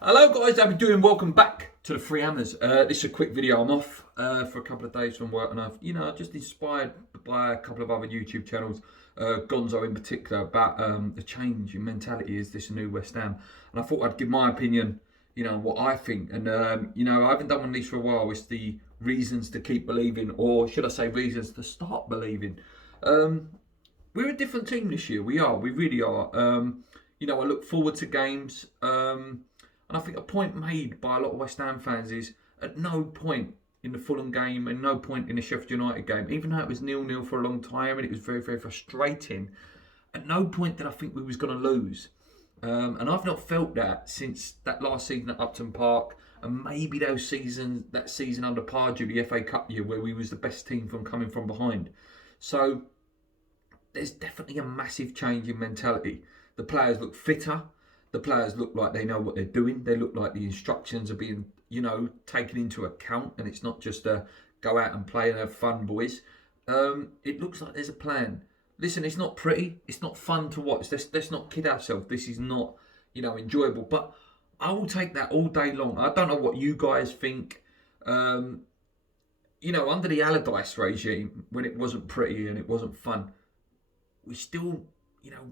Hello guys, how are you doing? Welcome back to the Free Hammers. This is a quick video. I'm off for a couple of days from work, and I've just inspired by a couple of other YouTube channels, Gonzo in particular, about the change in mentality is this new West Ham. And I thought I'd give my opinion, what I think. And I haven't done one of these for a while. It's the reasons to keep believing, or should I say, reasons to start believing. We're a different team this year. We are. We really are. I look forward to games. And I think a point made by a lot of West Ham fans is at no point in the Fulham game and no point in the Sheffield United game, even though it was 0-0 for a long time and it was very, very frustrating, at no point did I think we was going to lose. And I've not felt that since that last season at Upton Park, and maybe that season under Pardew, the FA Cup year, where we was the best team from coming from behind. So there's definitely a massive change in mentality. The players look fitter. The players look like they know what they're doing. They look like the instructions are being, taken into account, and it's not just a go out and play and have fun, boys. It looks like there's a plan. Listen, it's not pretty. It's not fun to watch. Let's not kid ourselves. This is not, enjoyable. But I will take that all day long. I don't know what you guys think. Under the Allardyce regime, when it wasn't pretty and it wasn't fun, we still,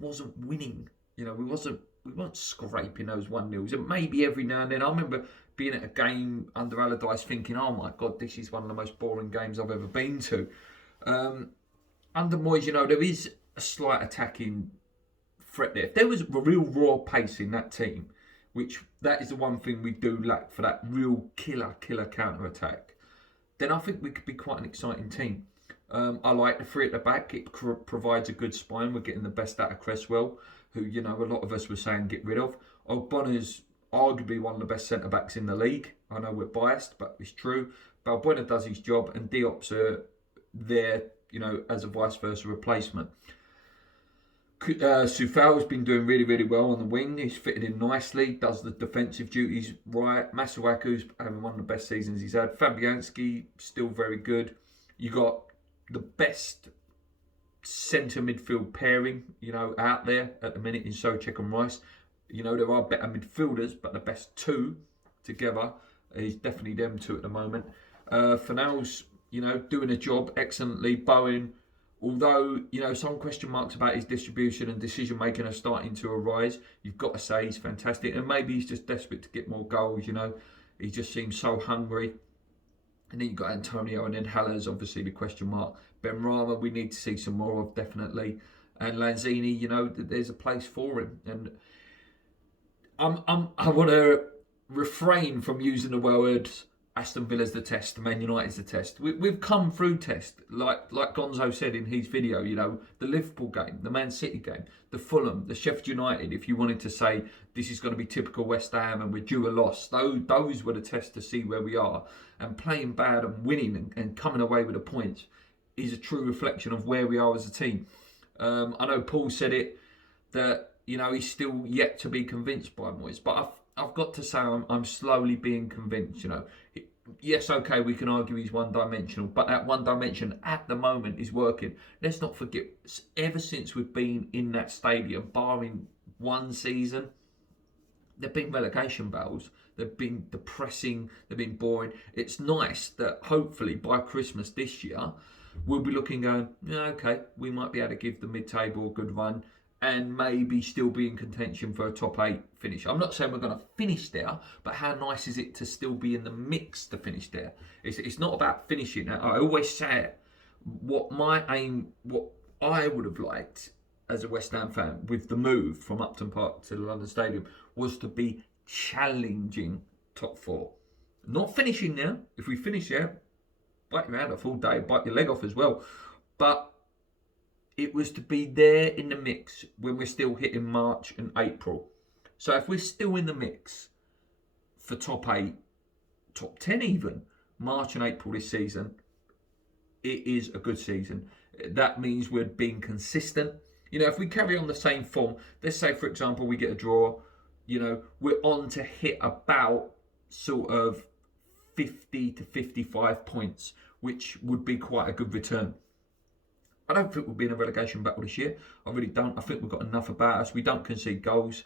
wasn't winning. We weren't scraping those 1-0s. And maybe every now and then, I remember being at a game under Allardyce thinking, oh my God, this is one of the most boring games I've ever been to. Under Moyes, there is a slight attacking threat there. If there was real raw pace in that team, which that is the one thing we do lack for that real killer counter-attack, then I think we could be quite an exciting team. I like the three at the back. It provides a good spine. We're getting the best out of Cresswell, who, a lot of us were saying get rid of. Ogbonna's arguably one of the best centre-backs in the league. I know we're biased, but it's true. Balbuena does his job, and Diop's there, as a vice versa replacement. Soufal's been doing really, really well on the wing. He's fitted in nicely, does the defensive duties right. Masuaku's having one of the best seasons he's had. Fabianski, still very good. You got the best centre midfield pairing, out there at the minute in Souček and Rice. There are better midfielders, but the best two together is definitely them two at the moment. Fornals, doing a job excellently. Bowen, although, some question marks about his distribution and decision making are starting to arise, you've got to say he's fantastic. And maybe he's just desperate to get more goals, He just seems so hungry. And then you've got Antonio, and then Haller's obviously the question mark. Benrahma, we need to see some more of, definitely. And Lanzini, there's a place for him. And I want to refrain from using the words Aston Villa's the test, Man United's the test. We've come through test, like Gonzo said in his video, the Liverpool game, the Man City game, the Fulham, the Sheffield United, if you wanted to say this is going to be typical West Ham and we're due a loss, those were the tests to see where we are. And playing bad and winning and coming away with the points is a true reflection of where we are as a team. I know Paul said it, that, he's still yet to be convinced by Moyes, but I've got to say I'm slowly being convinced, Yes, okay, we can argue he's one-dimensional, but that one dimension at the moment is working. Let's not forget, ever since we've been in that stadium, barring one season, there have been relegation battles. They've been depressing. They've been boring. It's nice that hopefully by Christmas this year, we'll be looking going, yeah, okay, we might be able to give the mid-table a good run and maybe still be in contention for a top 8 finish. I'm not saying we're going to finish there, but how nice is it to still be in the mix to finish there? It's not about finishing. I always say it. What I would have liked as a West Ham fan with the move from Upton Park to the London Stadium was to be challenging top 4. Not finishing there. If we finish there, bite your hand off all day, bite your leg off as well. But it was to be there in the mix when we're still hitting March and April. So if we're still in the mix for top 8, top 10 even, March and April this season, it is a good season. That means we're being consistent. If we carry on the same form, let's say, for example, we get a draw, we're on to hit about sort of 50 to 55 points, which would be quite a good return. I don't think we'll be in a relegation battle this year. I really don't. I think we've got enough about us. We don't concede goals.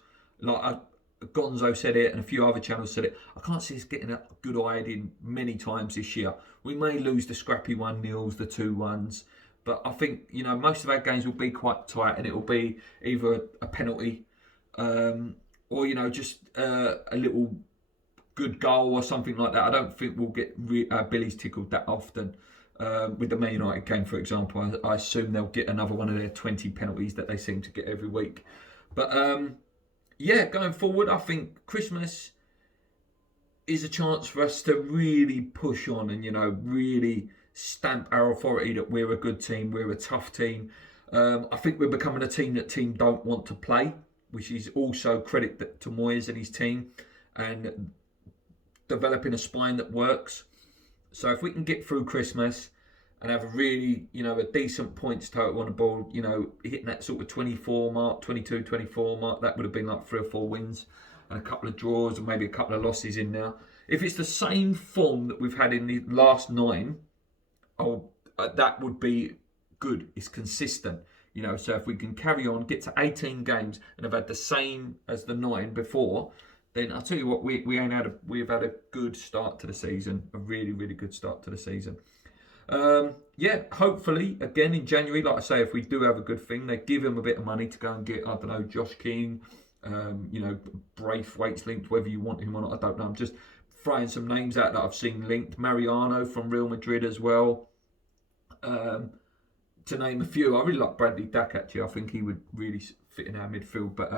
Gonzo said it, and a few other channels said it. I can't see us getting a good in many times this year. We may lose the scrappy 1-0s, the 2-1s, but I think, you know, most of our games will be quite tight, and it will be either a penalty or, you know, just a little good goal or something like that. I don't think we'll get Billy's tickled that often. With the Man United game, for example, I assume they'll get another one of their 20 penalties that they seem to get every week. But yeah, going forward, I think Christmas is a chance for us to really push on and, you know, really stamp our authority that we're a good team, we're a tough team. I think we're becoming a team that team don't want to play, which is also credit to Moyes and his team, and developing a spine that works. So if we can get through Christmas and have a really, you know, a decent points total on the board, you know, hitting that sort of 24 mark, 22, 24 mark, that would have been like 3 or 4 wins and a couple of draws and maybe a couple of losses in there. If it's the same form that we've had in the last 9, that would be good. It's consistent, you know. So if we can carry on, get to 18 games and have had the same as the 9 before, then I'll tell you what, we've had a good start to the season, a really, really good start to the season. Yeah, hopefully, again in January, like I say, if we do have a good thing, they give him a bit of money to go and get, I don't know, Josh King, you know, Braithwaite's linked, whether you want him or not, I don't know. I'm just throwing some names out that I've seen linked. Mariano from Real Madrid as well, to name a few. I really like Bradley Dack, actually. I think he would really fit in our midfield, but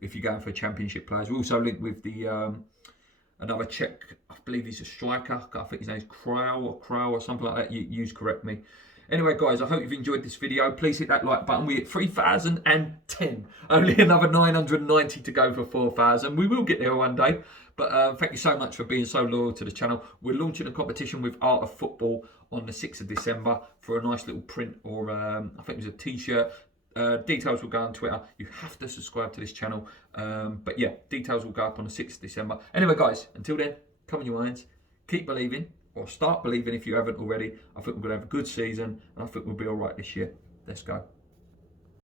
if you're going for championship players. We're also linked with the another Czech, I believe he's a striker. I think his name's Crow or something like that. You correct me. Anyway, guys, I hope you've enjoyed this video. Please hit that like button. We're at 3,010. Only another 990 to go for 4,000. We will get there one day. But thank you so much for being so loyal to the channel. We're launching a competition with Art of Football on the 6th of December for a nice little print or I think it was a t-shirt. Details will go on Twitter. You have to subscribe to this channel. But yeah, details will go up on the 6th of December. Anyway, guys, until then, come on your minds. Keep believing, or start believing if you haven't already. I think we're going to have a good season, and I think we'll be all right this year. Let's go.